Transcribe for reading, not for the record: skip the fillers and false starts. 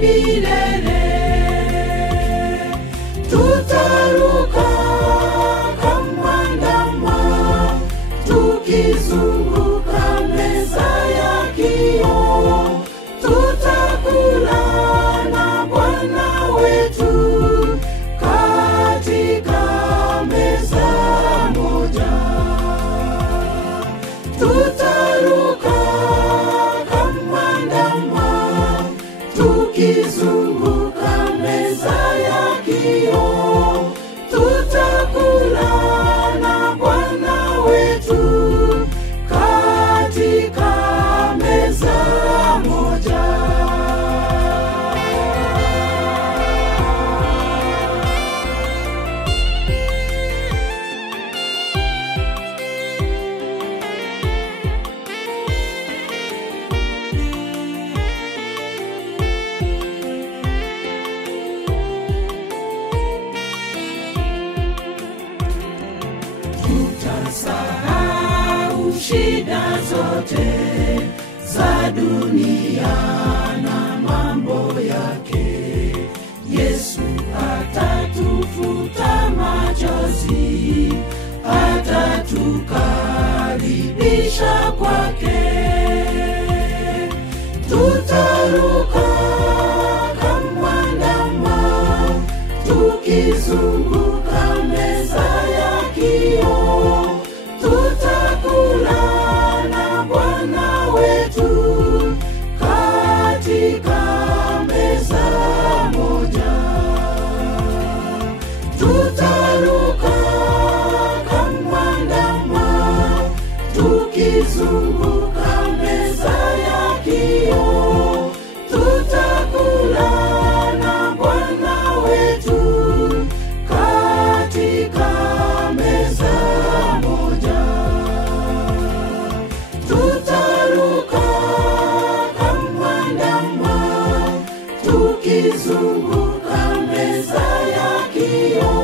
milele. Tutaruka kama ndama tukizunguka meza ya kioo. Tutakula na Bwana wetu katika meza moja. Tutaruka kama ndama tukizunguka meza ya kioo. Tutakula na Bwana wetu katika meza moja. Tutasahau shida zote za dunia na mambo yake. Yesu atatufuta machozi, atatukaribisha kwake. Tutaruka kama ndama tukizunguka meza ya kioo. Tutakula na Bwana wetu katika meza moja. Tutaruka kama ndama tukizunguka meza ya kioo. Tutakula na Bwana wetu katika meza moja. Tutaruka kama ndama tukizunguka meza ya kioo.